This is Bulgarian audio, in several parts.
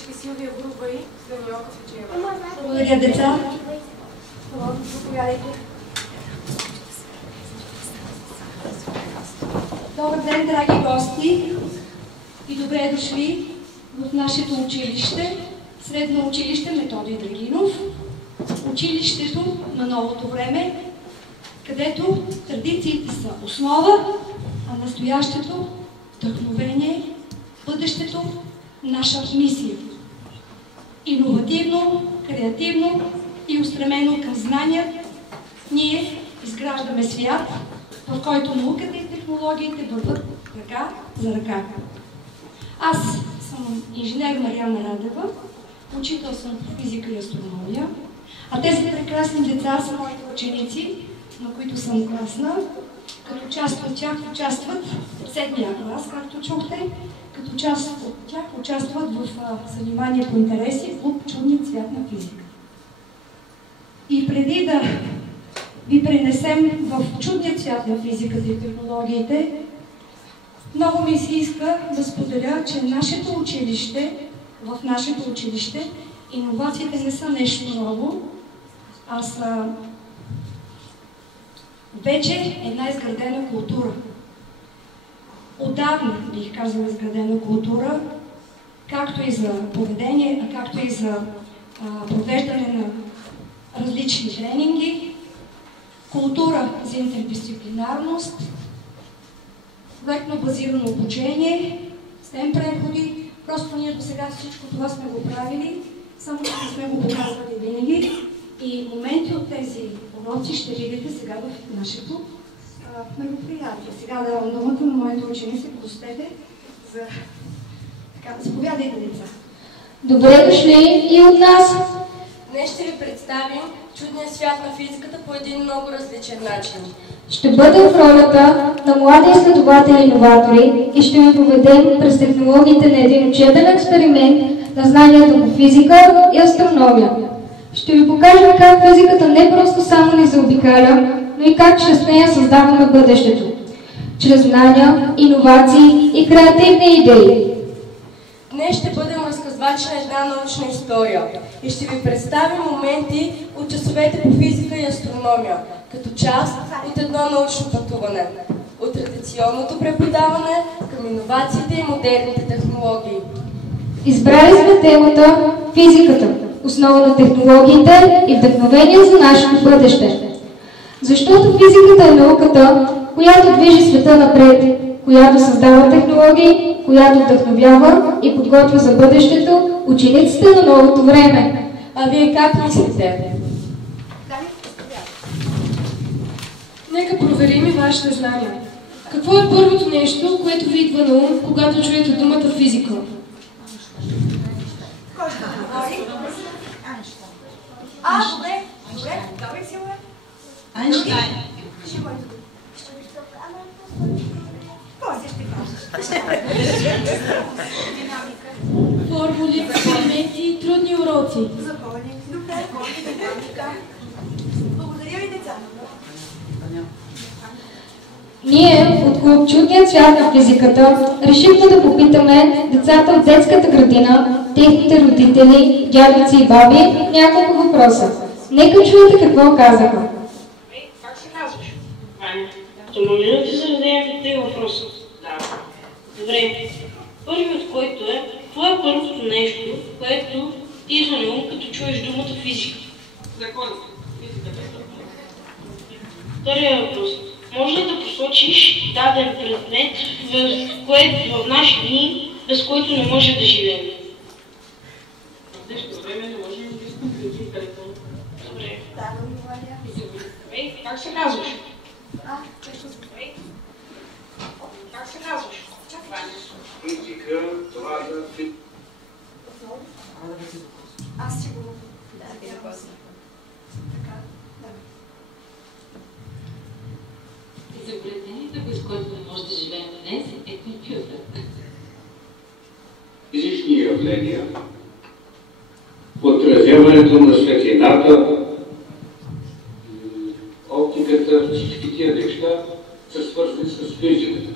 всички Силвия Груба и Даниела Кафеджиева. Благодаря, деца. Заповядайте. Добър ден, драги гости, и добре дошли в нашето училище, Средно училище Методий Драгинов, училището на новото време, където традициите са основа, а настоящето вдъхновение, бъдещето наша мисия. Иновативно, креативно и устремено към знания, ние изграждаме свят, в който науката и технологиите върват ръка за ръка. Аз съм инженер Мариана Радева, учител съм по физика и астрономия, а тези прекрасни деца са моите ученици, на които съм класна, като част от тях участват в 7-я клас, както чухте, като част от тях участват в занимания по интереси в клуб Чудният свят на физика. И преди да ви пренесем в чудният свят на физиката и технологиите, много ми се иска да споделя, че в нашето училище иновациите не са нещо ново, а са вече една изградена култура. Отдавна, бих казала, изградена култура, както и за поведение, а както и за провеждане на различни тренинги, култура за интердисциплинарност, проектно базирано обучение, STEM преходи. Просто ние до сега всичко това сме го правили, само че не сме го показвали винаги. И моменти от тези уроци ще видите сега в нашето мероприятие. Сега давам думата на моите ученици, простете, за така, заповядайте, деца. Добре дошли и от нас! Днес ще ви представим чудния свят на физиката по един много различен начин. Ще бъдем в ролята на млади изследователи-иноватори и ще ви поведем през технологиите на един учебен експеримент на знанията по физика и астрономия. Ще ви покажем как физиката не просто само ни заобикаля, но и как чрез нея създаваме бъдещето. Чрез знания, иновации и креативни идеи. Днес ще бъдем разказвачи на една научна история и ще ви представим моменти от часовете по физика и астрономия, като част от едно научно пътуване. От традиционното преподаване към иновациите и модерните технологии. Избрали сме темата физиката, основа на технологиите и вдъхновение за нашето бъдеще. Защото физиката е науката, която движи света напред, която създава технологии, която вдъхновява и подготвя за бъдещето учениците на новото време. А вие как мислите? Нека проверим и вашите знания. Какво е първото нещо, което ви идва на ум, когато чуете думата физика? Добре. Давай си, бе. Айнщайн. Формули, експерименти и трудни уроци. Закони. Добре. Динамика. Благодаря ви, деца. Ние от клуб Чудният свят на физиката решихме да попитаме децата от детската градина, техните родители, дядовци и баби няколко въпроса. Нека чуете какво казаха. Как се казваш? Ваня. Може ли да ти зададем тези въпроси? Да. Добре. Първият, който е, какво е първото нещо, което ти идва на ум, като чуеш думата физика? Закон. Вторият въпрос. Може ли да посочиш даден предмет, в наши дни, без който не може да живеем? В днешно време не можем да изключим телефон. Добре. Как се казваш? Как се казваш? Физика, това за... Аз си го... Изобретението, без което не може да живеем днес, е компютър. Физични явления, отразяването на светлината, оптиката, всички тия неща са свързани с физиката.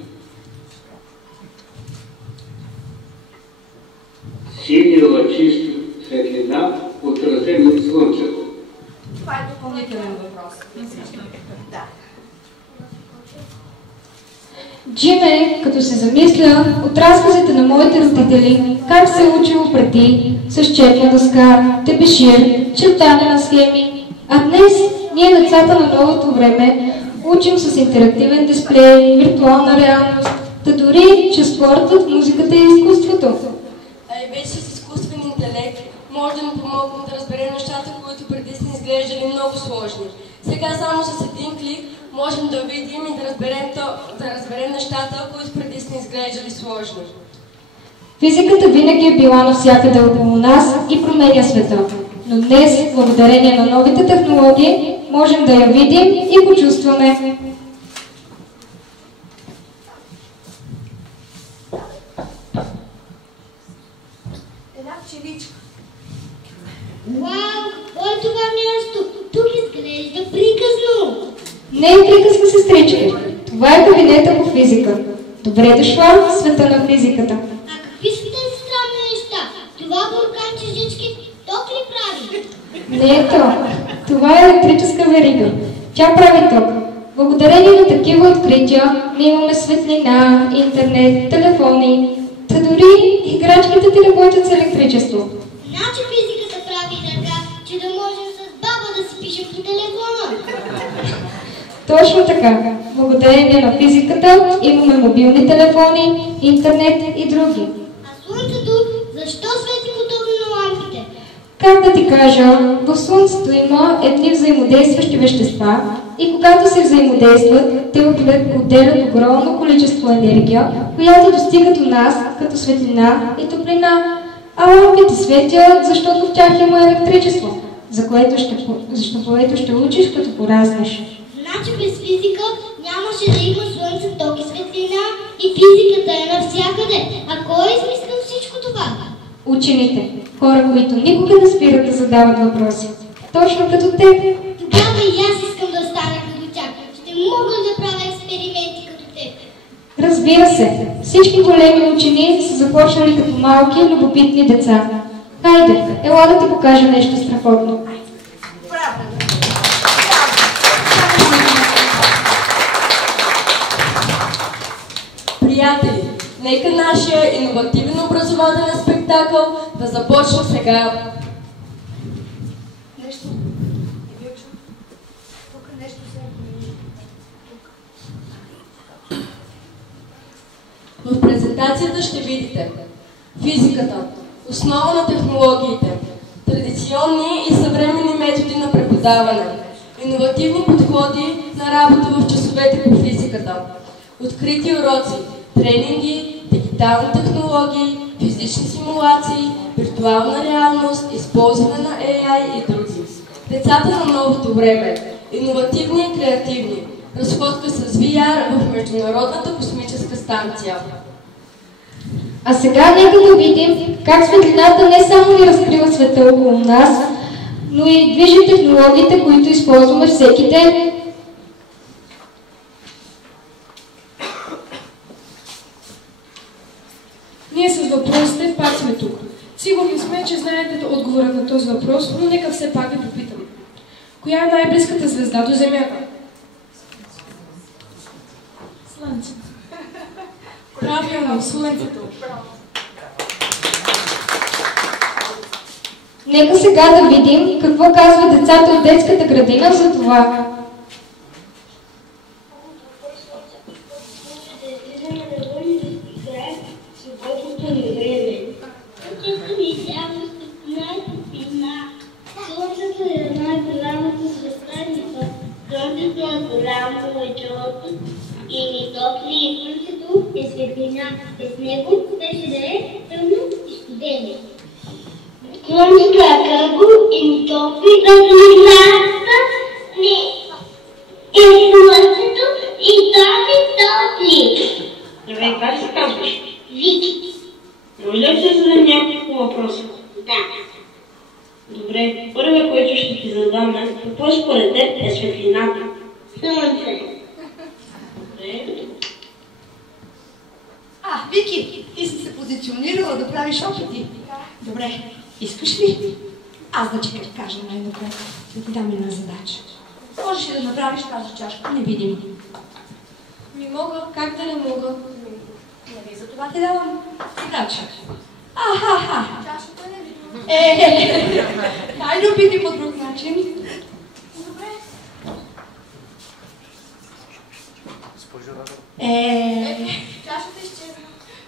Силни и лъчиста светлина, отразена от слънцето. Това е допълнителен въпрос. Да. Джиме, като се замисля от разказите на моите родители, как се е учило преди, с четна дъска, тебешир, чертане на схеми. А днес ние, децата на новото време, учим с интерактивен дисплей, виртуална реалност, да дори, че спортът, музиката и изкуството. А и вече с изкуствен интелект може да ни помогнем да разберем нещата, които преди сме изглеждали много сложни. Сега само с един клик можем да видим и да разберем нещата, които преди сме изглеждали сложни. Физиката винаги е била навсякъде около нас и променя света. Но днес, благодарение на новите технологии, можем да я видим и почувстваме. Една пчеличка. Вау, какво е това място? Тук изглежда приказно. Не е приказка, сестричка. Това е кабинета по физика. Добре дошла в света на физиката. А какви са тези странни неща? Това бурканче жички ток ли прави? Не е то. Това е електрическа верига. Тя прави ток. Благодарение на такива открития, ние имаме светлина, интернет, телефони. Та дори играчките ти работят с електричество. Значи физиката прави така, че да можем с баба да си пишем по телефона. Точно така. Благодарение на физиката имаме мобилни телефони, интернет и други. А слънцето, защо свети подобно на лампите? Как да ти кажа, в Слънцето има едни взаимодействащи вещества и когато се взаимодействат, те отделят огромно количество енергия, която достига до нас като светлина и топлина. А лампите светят, защото в тях има електричество, за което ще учиш като пораснеш. Значи без физика нямаше да има слънце, ток и светлина и физиката е навсякъде. А кой е измислил всичко това? Учените, хора, които никога не спират да задават въпроси. Точно като теб. Тогава и аз искам да стана като тях. Ще мога да правя експерименти като теб. Разбира се, всички големи учени са започнали като малки, любопитни деца. Хайде, ела да ти покажа нещо страхотно. Приятели, нека нашия иновативен образователен спектакъл да започне сега. Нещо. Тук нещо се В презентацията ще видите физиката, основа на технологиите, традиционни и съвременни методи на преподаване, иновативни подходи на работа в часовете по физиката, открити уроци, тренинги, дигитални технологии, физични симулации, виртуална реалност, използване на AI и други. Децата на новото време, иновативни и креативни, разходка с VR в Международната космическа станция. А сега нека да видим как светлината не само ни разкрива света около нас, но и движи технологиите, които използваме всеки ден. Ние с въпросите пак сме тук. Сигурни сме, че знаете отговора на този въпрос, но нека все пак ви попитам. Коя е най-близката звезда до Земята? Слънцето. Правилно, Слънцето. Нека сега да видим какво казват децата от детската градина за това. Слънцето е най-голямата звезда, Слънцето е голямо лъчето и ни топли, Слънцето е светлина. Без него беше да е тъмно и студено. Слънцето е кръгло и ни топли, светлината ни е Слънцето и топли. Добре, как се казваш? Вики. Може да ти задам няколко въпроса? Да. Добре, първият, който ще ти задам е, какво според теб е светлината? Слънце. Добре. Вики, ти си се позиционирала да правиш опити. Добре, искаш ли? Аз да ти кажа най-напред, да ти дам една задача. Можеш ли да направиш тази чашка невидима? Ми мога, как да не мога? Нали, за това ти давам задача. Аха! Чашата е невидима. Хайде опити по друг начин. Добре. Чашата изчезна.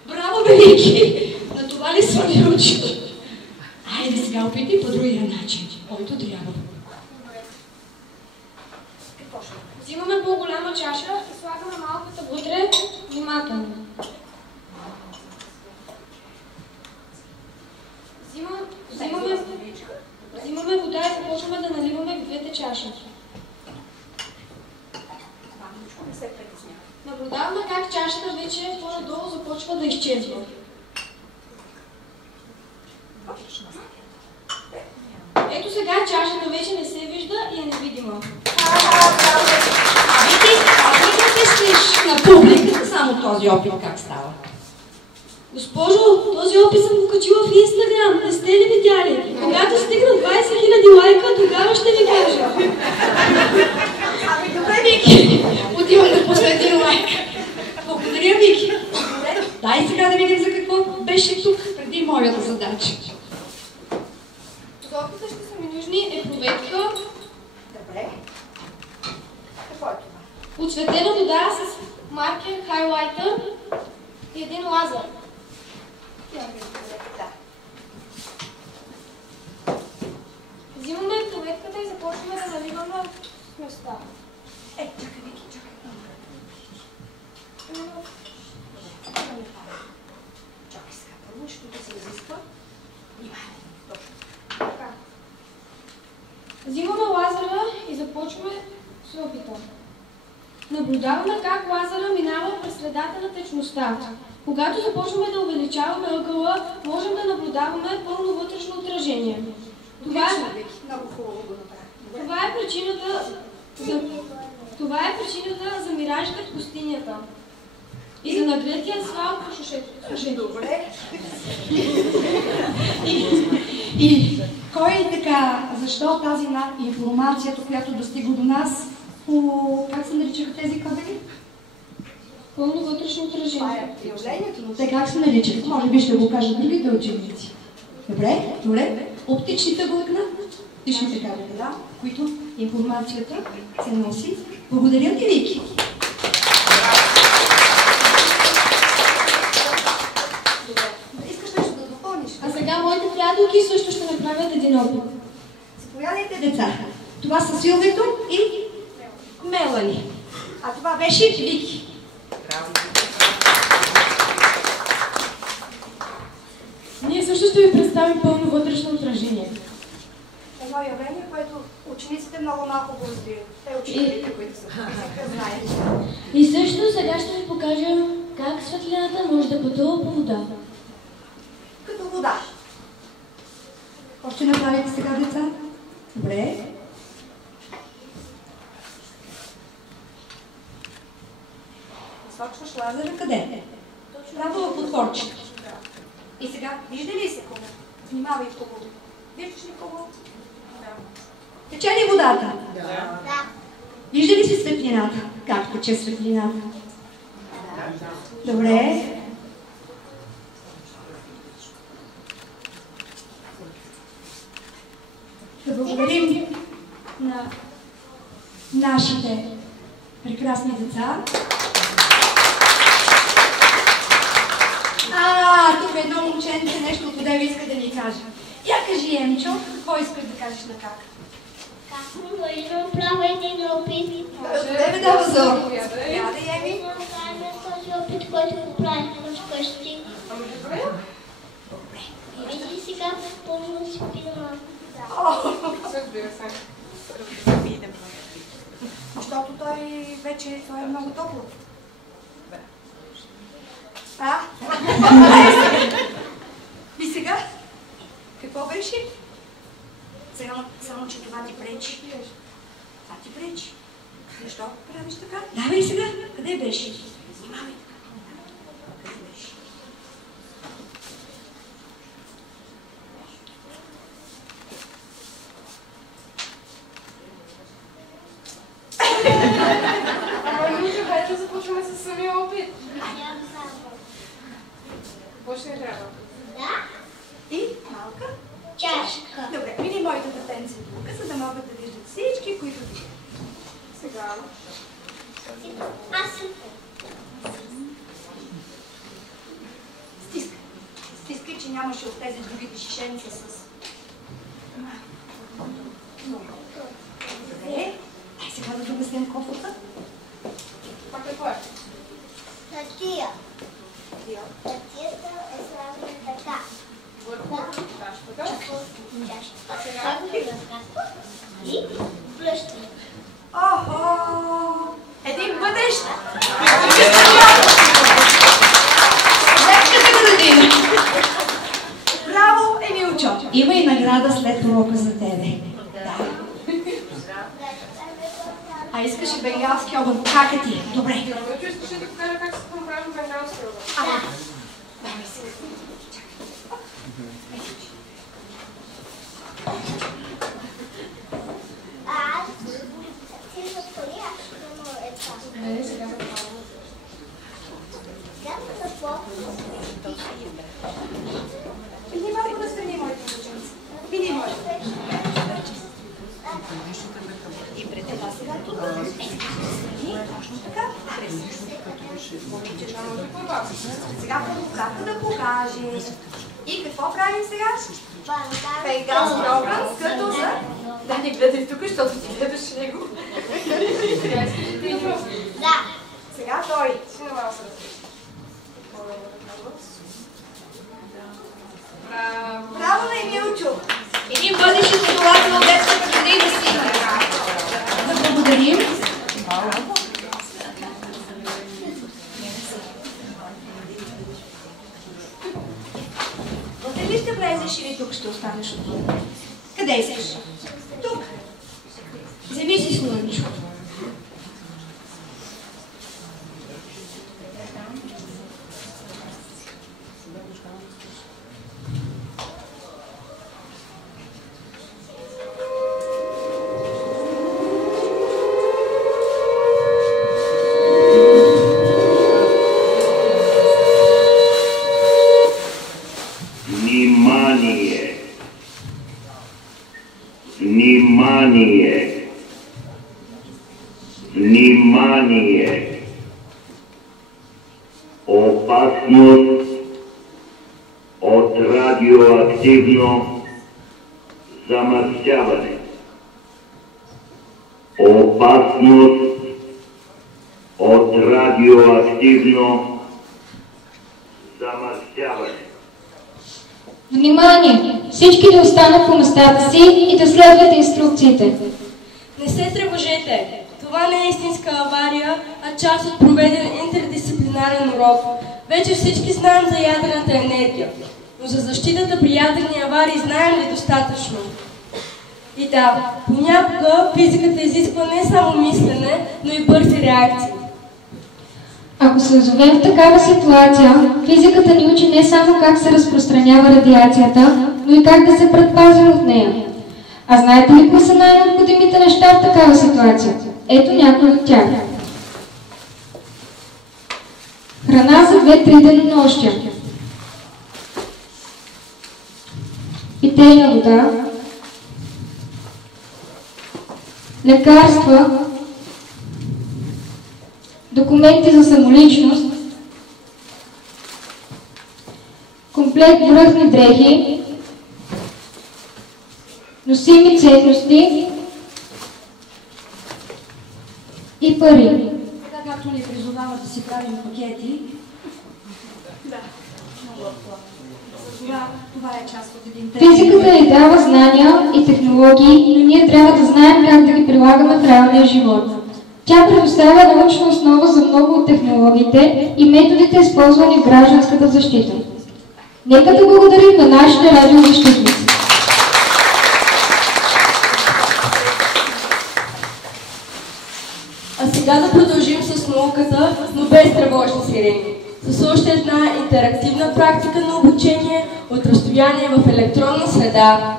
Браво, Вики! На това ли съм ви учила? Айде сега опити по другия начин, който трябва. Какво ще? Взимаме по-голяма чаша и слагаме малката вътре внимателно. Взимаме вода и започваме да наливаме в двете чаши. Наблюдаваме как чашата вече по-надолу започва да изчезва. Ето сега чашата вече не се вижда и е невидима. Вики, обясниш на публиката само този опит как става. Госпожо, този опит съм го качила в Инстаграм. Не сте ли видяли? Когато стигна 20 000 лайка, тогава ще ви кажа. Добре, Вики. Отивам да последния лайк. Благодаря, Вики. Дай сега да видим за какво беше тук преди моята задача. За опита ще са ми нужни епроветка. Добре. Какво е това? Оцветена вода с маркер, хайлайтър и един лазер. Взимаме епроветката и започваме да наливаме в места. Чакай, Вики, чакай. Чакай сега, първо, защото се изисква. Внимание, точно. Така. Взимаме лазера и започваме с опита. Наблюдаваме как лазера минава през средата на течността. Когато започваме да увеличаваме ъгъла, можем да наблюдаваме пълно вътрешно отражение. Това е причината за миражите в пустинята и за нагретия асфалт по шушето. Добре. И кой така, защо тази информацията, която достига до нас, как се наричаха тези кабели? Пълно вътрешно отражение. Това е приложението, но те как се наричат? Може би ще го кажат другите ученици. Добре. Оптичните влакна, оптичните кабели, да, които информацията се носи. Благодаря ти, Вики. Искаш нещо да допълниш? А сега моите приятелки също ще направят един опит. Заповядайте, деца. Това са Силвито и Мелани. А това беше Вики. Ние също ще ви представим пълно вътрешно отражение. Едно явление, което учениците много малко го разбират. Те учителите, които са физика, знаят. И също сега ще ви покажем как светлината може да пътува по вода. Като вода. Какво ще направите сега, деца? Добре. Насочваш лазера къде? Право в отворчето. И сега, вижда ли се хубаво? Внимавай хубаво. Виждаш ли хубаво? Да. Тече ли водата? Да. Вижда ли си светлината? Как тече светлината? Да. Добре. Да благодарим на нашите прекрасни деца. Тук едно момченце нещо от тебе иска да ни каже. Я кажи, Емчо, какво искаш да кажеш на как? Как може да направя един опит? Тебе дава зор. Заповядай, Еми. Да направим този опит, който го правим вкъщи. Добре. И сега пълно си пина. Защото той вече е много топло. И сега? Какво беше? Само, че това ти пречи. Това ти пречи. Защо правиш така? Давай сега. Къде беше? Снимавай така. Къде беше? ще ни трябва? Да. И малка Чашка. Добре, види моите детенци тук, за да могат да виждат всички, които виждат. Сега. Аз съм. Стискай, че нямаше от тези другите шишенца с... Добре. Ай сега да донесем кофата. Това какво е? Хартия. Хартията е сложена така. Върху чашката. Сега го разкаства и връща. Охо! Един бъдещ! Детската градина! Браво, Емилчо! Има и награда след урока за тебе. Да. А искаш и бенгалски огън. Как е ти? Добре. Вече искаш да покажа как се направим бенгалски огън. Ага. Аз ти запали, аз ще му е това. Не, сега да правя. Сега да запомня. Види малко да страни моите деченци. Види моите. И пред това сега тук. Точно така. Сега първократно да покажеш. И какво правим сега? Бенгалски огън, като за... Да не гледай тук, защото ти гледаш него. Да. Сега той. Браво на Емилчо! Един бъдещ изследовател от детската градина си има. Да благодарим. Вътре ли ще влезеш или тук ще останеш отвън? Къде искаш? Тук. Вземи си слънчо. Внимание! Внимание! Опасност от радиоактивно замърсяване. Опасност от радиоактивно замърсяване. Внимание! Всички да останат по местата си и да следват инструкциите. Не се тревожете. Това не е истинска авария, а част от проведен интердисциплинарен урок. Вече всички знаем за ядрената енергия, но за защитата при ядрени аварии знаем ли достатъчно? И да, понякога физиката изисква не само мислене, но и бързи реакции. Ако се озовем в такава ситуация, физиката ни учи не само как се разпространява радиацията, но и как да се предпазим от нея. А знаете ли кои са най-необходимите неща в такава ситуация? Ето някои от тях. Храна за 2-3 денонощия. Питейна вода. Лекарства. Документи за самоличност. Комплект връхни дрехи. Носими ценности и пари. Така както ни призовава да си правим пакети. Да. Това е част от един текст. Физиката ни дава знания и технологии, но ние трябва да знаем как да ги прилагаме в реалния живот. Тя предоставя научна основа за много от технологиите и методите, използвани в гражданската защита. Нека да благодарим на нашите радиозащитници. А сега да продължим с науката, но без тревожни сирени. С още една интерактивна практика на обучение от разстояние в електронна среда.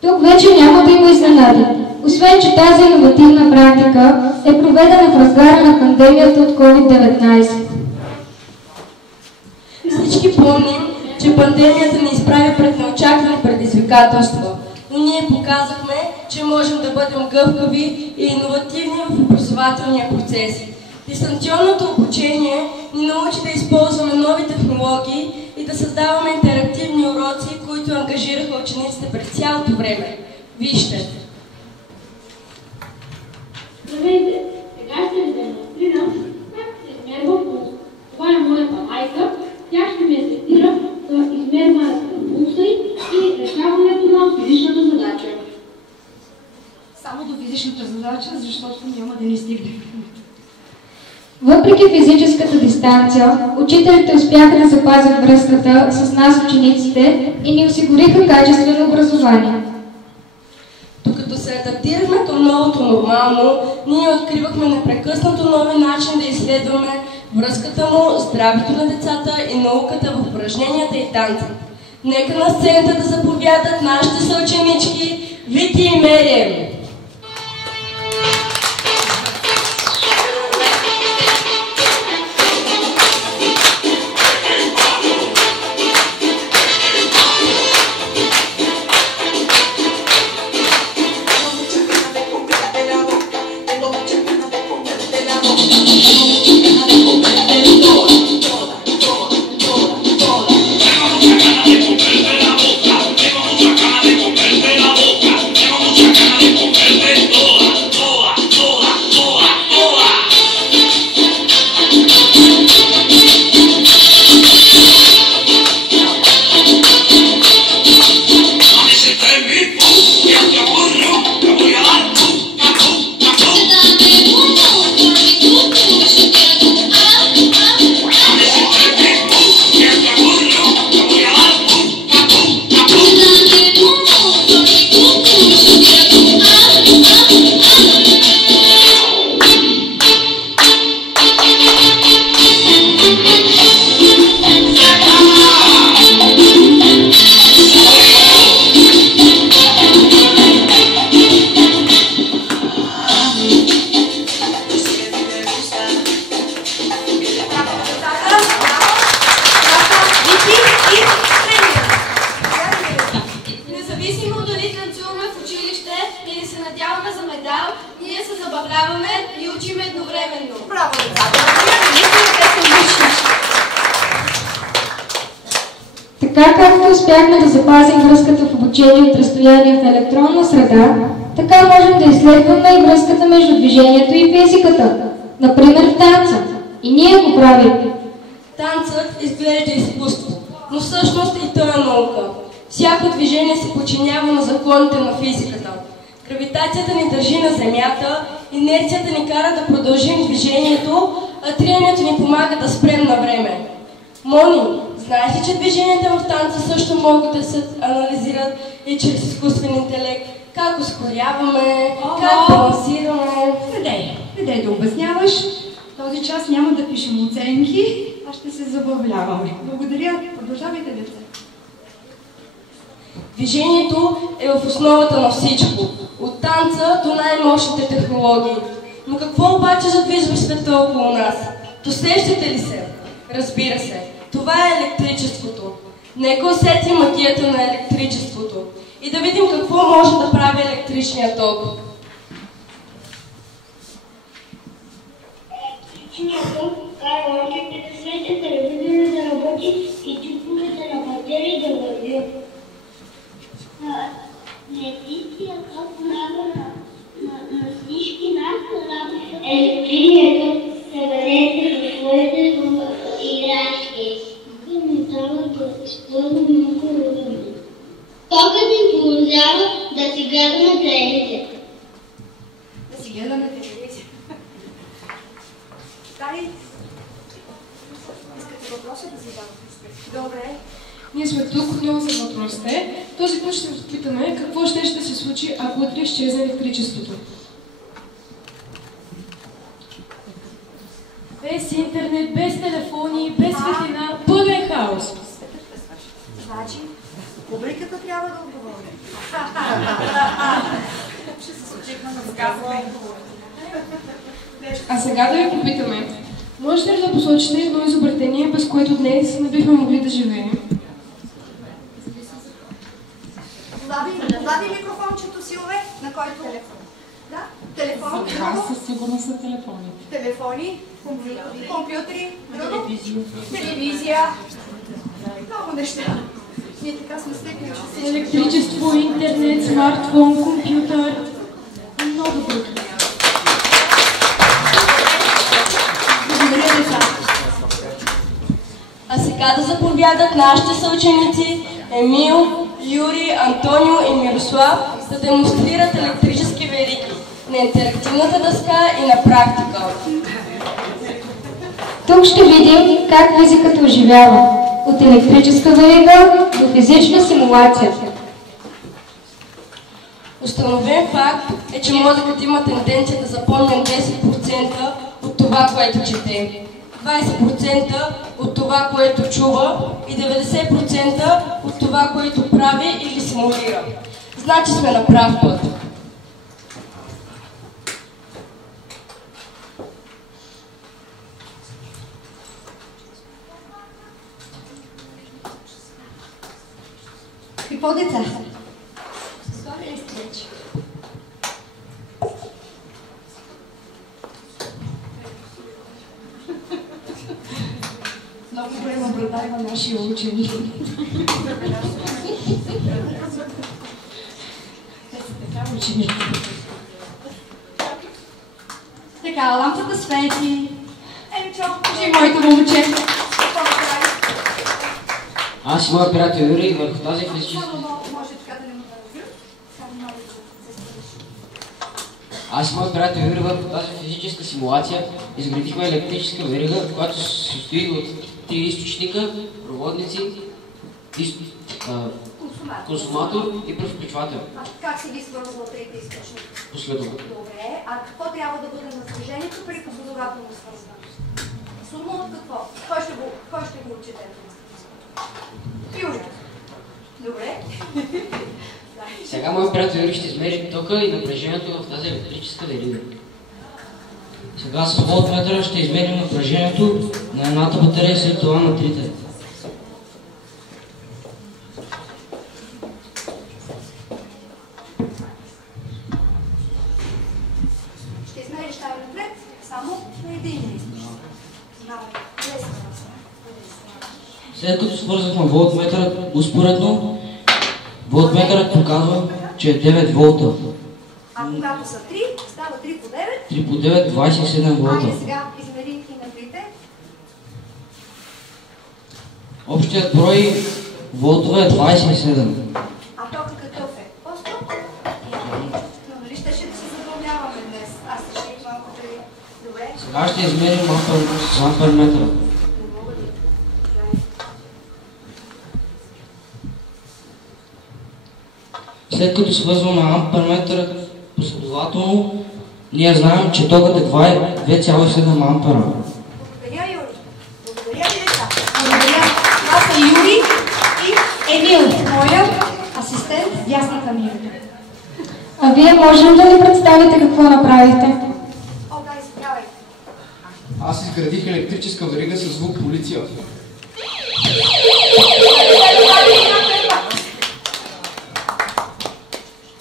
Тук вече няма да има изненади. Освен, че тази иновативна практика е проведена в разгара на пандемията от COVID-19. Всички помним, че пандемията ни изправи пред неочаквани предизвикателства, но ние показахме, че можем да бъдем гъвкави и иновативни в образователния процес. Дистанционното обучение ни научи да използваме нови технологии и да създаваме интерактивни уроци, които ангажираха учениците през цялото време. Вижте! Здравейте! Сега ще ви демонстрирам как се измерва пулс. Това е моята майка. Тя ще ме асистира за измерването на пулса и решаването на физичната задача. Само до физичната задача, защото няма да ни стигне. Въпреки физическата дистанция, учителите успяха да запазят връзката с нас, учениците, и ни осигуриха качествено образование. Докато се адаптирахме към новото нормално, ние откривахме непрекъснато нови начини да изследваме връзката му, здравето на децата и науката в упражненията и танца. Нека на сцената да заповядат нашите съученички Вики и Мерием. Така както успяхме да запазим връзката в обучение от разстояние в електронна среда, така можем да изследваме и връзката между движението и физиката. Например в танца. И ние го правим. Танцът изглежда изкуство, но всъщност и той е наука. Всяко движение се подчинява на законите на физиката. Гравитацията ни държи на Земята, инерцията ни кара да продължим движението, а триенето ни помага да спрем на време. Мони, знаеш ли, че движенията в танца също могат да се анализират и чрез изкуствен интелект? Как ускоряваме, как балансираме? Не да обясняваш. Този час няма да пишем оценки, а ще се забавляваме. Благодаря. Продължавайте, деца. Движението е в основата на всичко. От танца до най-мощните технологии. Но какво обаче задвижва света около нас? Досещате ли се? Разбира се. Това е електричеството. Нека усетим магията на електричеството и да видим какво може да прави електричният ток. Електричният ток кара лампите да светят, телевизора да работи и чуповете на батерии да вървят. Електричният ток помага на всички нас работа. Електричният ток съберете в своите играчки. Не трябва да използвам много разумно. Токът ни позволява да си гледаме телевизия. Да си гледаме телевизия. Искате въпроса да задавате? Добре. Ние сме тук отново за въпросите. Този път ще питаме какво ще се случи, ако утре изчезне електричеството. Без интернет, без телефони, без светлина, пълен хаос. Значи, публиката трябва да отговори. Ще се случихме на сказване. А сега да ви попитаме, Можете ли да посочите едно изобретение, без което днес не бихме могли да живеем? Влади микрофончето, Силве, на който телефон? Да? Телефон? Да, със сигурност са телефони. Телефони, компютри, друго? Телевизия. Много неща. Ние така сме стекли, че всички... Електричество, интернет, смартфон, компютър и много други. Благодаря, деца. А сега да заповядат нашите съученици Емил, Юрий, Антонио и Мирослав да демонстрират електрически вериги на интерактивната дъска и на практика. Тук ще видим как физиката оживява. От електрическа верига до физична симулация. Установен факт е, че мозъкът има тенденция да запомня 10% от това, което чете, 20% от това, което чува и 90% от това, което прави или симулира. Значи сме на прав път. Какво, деца? Много добре наблюдава нашия ученик. Те са така ученици. Така, лампата свети. Покажи моето момче. Аз и моят приятел Юрий върху тази физическа... Аз и моят приятел Юрий върху тази физическа симулация изградихме електрическа верига, която се състои от 3 източника, проводници, консуматор и превключвател. А как си ги свързва трите източника? Последователно. Добре, а какво трябва да бъде напрежението при последователно свързване? Сума от какво? Кой ще го учите? Юрий. Добре. Сега моят приятел Юрий ще измери тока и напрежението в тази електрическа верига. Сега с волтметъра ще измерим напрежението на едната батерия, след това на трите. Ще измериш тази напред само на един източник. След като свързахме волтметъра успоредно, волтметърът показва, че е 9 волта. А когато са 3, става 3 по 9? 3 по 9, 27 волта. Айде сега измери и на трите. Общият брой волтове е 27. А тока какъв е? По-стоп? Но нали ще се забавляваме днес? Аз реших малко да ви... Добре? Сега ще измерим с амперметъра. След като свързваме амперметъра последователно, ние знаем, че токът е 2,7 ампера. Благодаря, Юрий. Благодаря ви, деца. Благодаря. Това са Юрий и Емил, моя асистент, дясната ми ръка. А вие може ли да ни представите какво направихте? О, да, изправяйте. Аз изградих електрическа верига със звук полиция.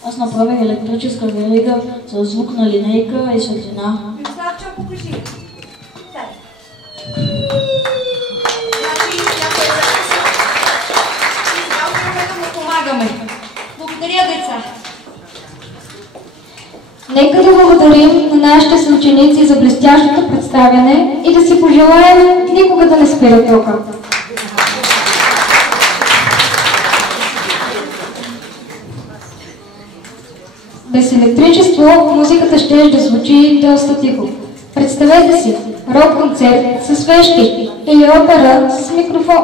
Аз направих електрическа верига с звук на линейка и светлина. Мирославчо, покажи. Дай. Значи, някой е записал. И трябва да му помагаме. Благодаря, деца. Нека да благодарим на нашите съученици за блестящото представяне и да си пожелаем никога да не спира тока. Без електричество музиката ще да звучи доста тихо. Представете си рок-концерт с свещи или опера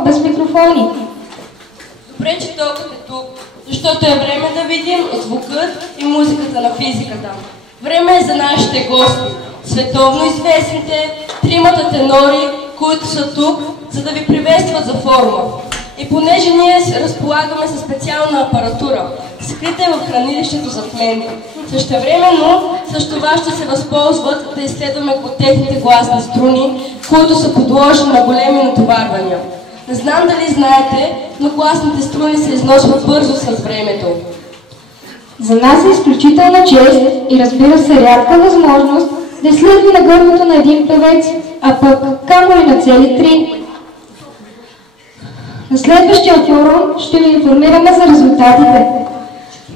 без микрофони. Добре, че толкова е тук, защото е време да видим звукът и музиката на физиката. Време е за нашите гости, световно известните, тримата тенори, които са тук, за да ви приветстват за форума. И понеже ние разполагаме със специална апаратура, скрита е в хранилището зад мен. Същевременно с това ще се възползват да изследваме техните гласни струни, които са подложени на големи натоварвания. Не знам дали знаете, но гласните струни се износват бързо с времето. За нас е изключителна чест и разбира се рядка възможност да изследва на гърлото на един певец, а пък камо ли на цели 3. На следващия форум ще ви информираме за резултатите.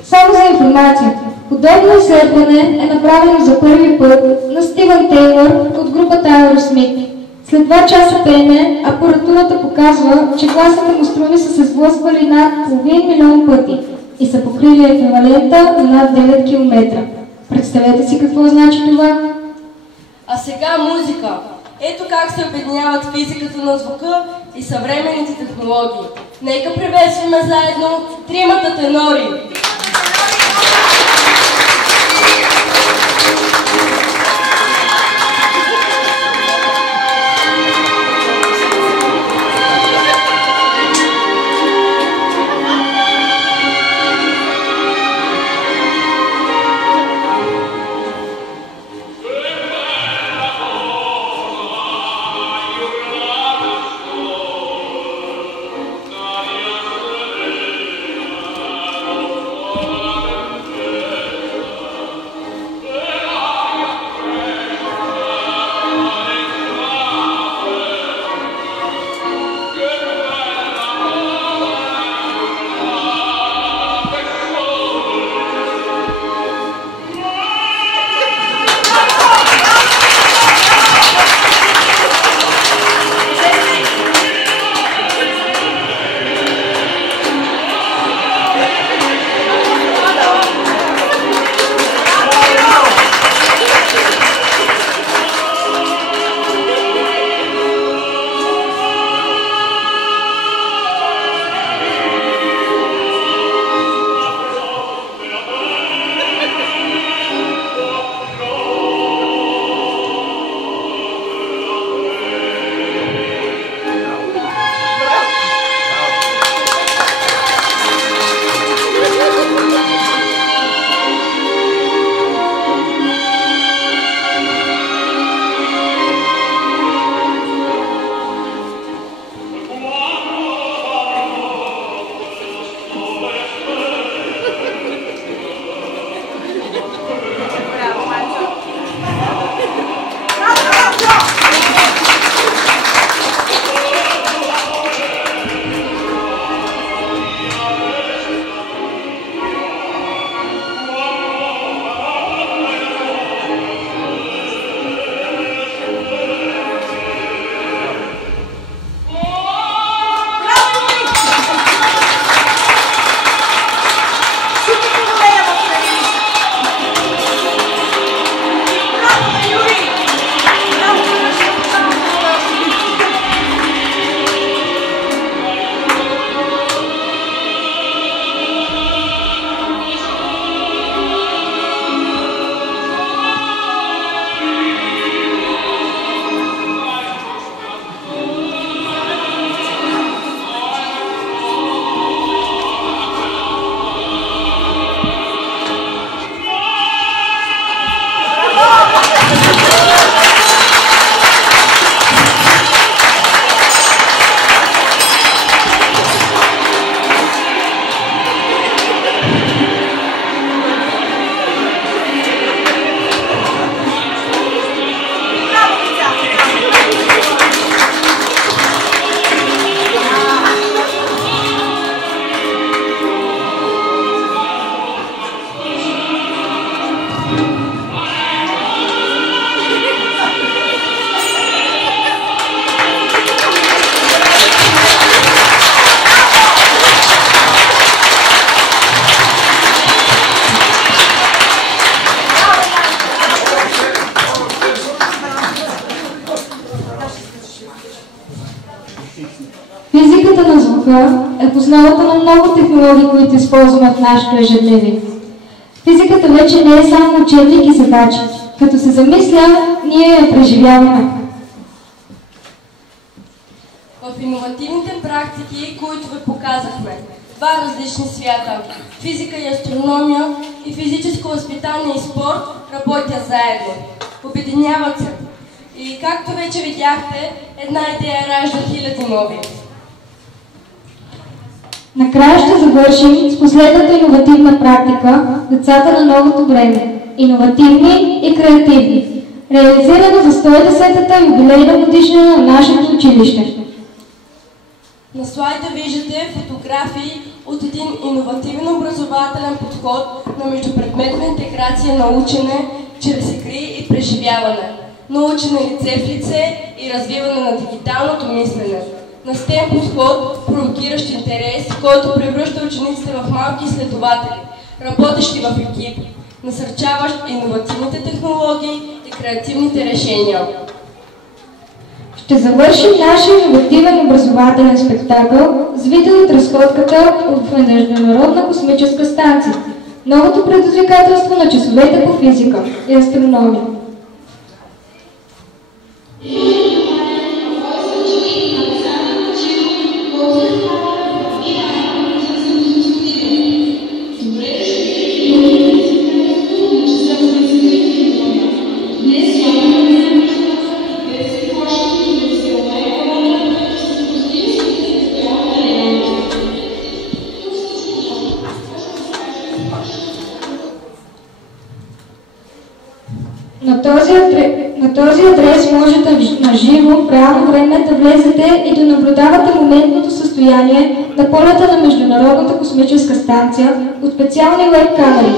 Само за информация, подобно изследване е направено за първи път на Стивън Тейлър от групата Aerosmith. След 2 часа пеене, апаратурата показва, че гласните му струни са се сблъсквали над 1,5 милион пъти и са покрили еквивалента на над 9 км. Представете си какво значи това. А сега музика. Ето как се обединяват физиката на звука и съвременните технологии. Нека приветстваме заедно тримата тенори. Физиката на звука е в основата на много технологии, които използваме в нашето ежедневие. Физиката вече не е само учебник и задачи. Като се замисля, ние я преживяваме. В иновативните практики, които ви показахме. Два различни свята – физика и астрономия и физическо възпитание и спорт работят заедно. Обединяват се. И както вече видяхте, една идея ражда хиляди нови. Накрая ще завършим с последната иновативна практика – децата на новото време. Иновативни и креативни. Реализирана за 110-та юбилейна годишнина на нашето училище. На слайда виждате фотографии от един иновативен образователен подход на междупредметна интеграция на учене чрез игри и преживяване, на учене лице в лице и развиване на дигиталното мислене, на STEM подход, провокиращ интерес, който превръща учениците в малки изследователи, работещи в екип, насърчаващ иновативните технологии и креативните решения. Ще завършим нашия иновативен образователен спектакъл с видео от разходката от Международна космическа станция. Новото предизвикателство на часовете по физика и астрономия. На този адрес можете на живо в реално време да влезете и да наблюдавате моментното състояние на полета на Международната космическа станция от специални веб камери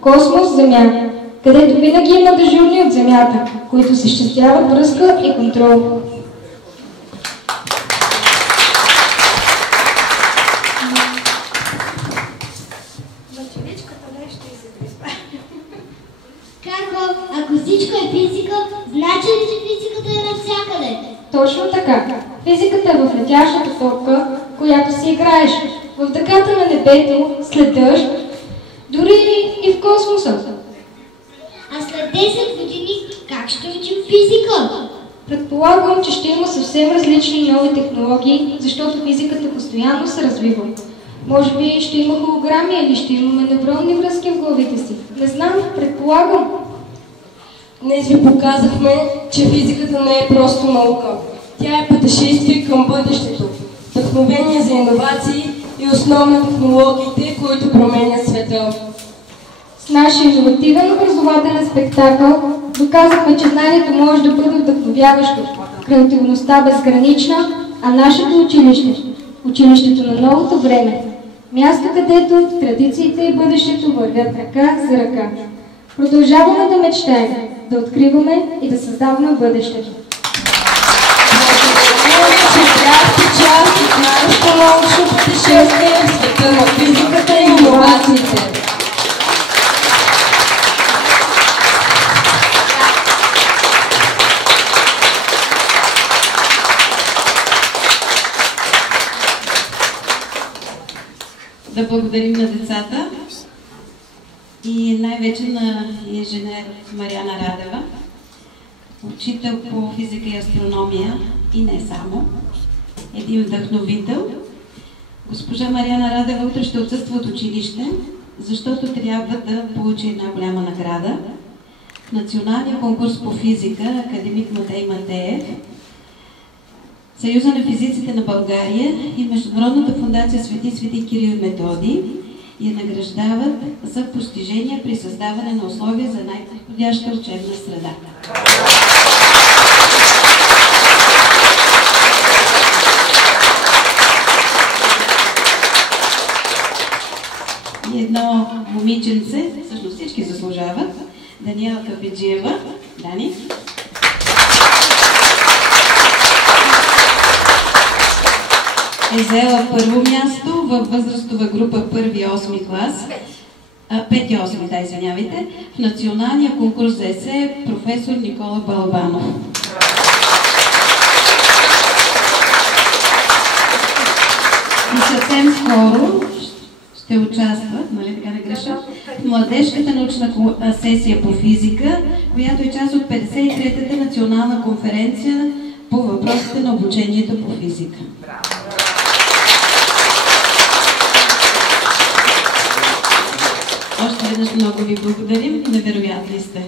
Космос Земя, където винаги има дежурни от Земята, които осъществяват връзка и контрол. Ако всичко е физика, значи ли, че физиката е навсякъде? Точно така. Физиката е в летящата топка, която си играеш, в дъгата на небето, след дъжд, дори и в космоса. А след 10 години как ще учим физика? Предполагам, че ще има съвсем различни нови технологии, защото физиката постоянно се развива. Може би ще има холограми или ще имаме невронни връзки в главите си. Не знам, предполагам. Днес ви показахме, че физиката не е просто наука. Тя е пътешествие към бъдещето, вдъхновение за иновации и основа на технологиите, които променят света. С нашия иновативен образователен спектакъл доказахме, че знанието може да бъде вдъхновяващо, креативността безгранична, а нашето училище, училището на новото време, място, където традициите и бъдещето вървят ръка за ръка. Продължаваме да мечтаем, да откриваме и да създаваме бъдещето. Благодаря, че бяхте част от нашето научно пътешествие в света на физиката и иновациите. Да благодарим на децата и най-вече на инженер Мариана Радева, учител по физика и астрономия и не само, един вдъхновител. Госпожа Мариана Радева утре ще отсъства от училище, защото трябва да получи една голяма награда. В националния конкурс по физика академик Матей Матеев, Съюза на физиците на България и Международната фондация Свети Кирил и Методий я награждават за постижения при създаване на условия за най-подходяща учебна среда. И едно момиченце, всъщност всички заслужават, Даниелка Беджиева. Дани. Е взела първо място във възрастова група 1-8 клас, 5-8, да, извинявайте, в националния конкурс за есе професор Никола Балабанов. И съвсем скоро ще участва, нали така не греша, в младежката научна сесия по физика, която е част от 53-та национална конференция по въпросите на обучението по физика. Още веднъж много ви благодарим. Невероятни сте.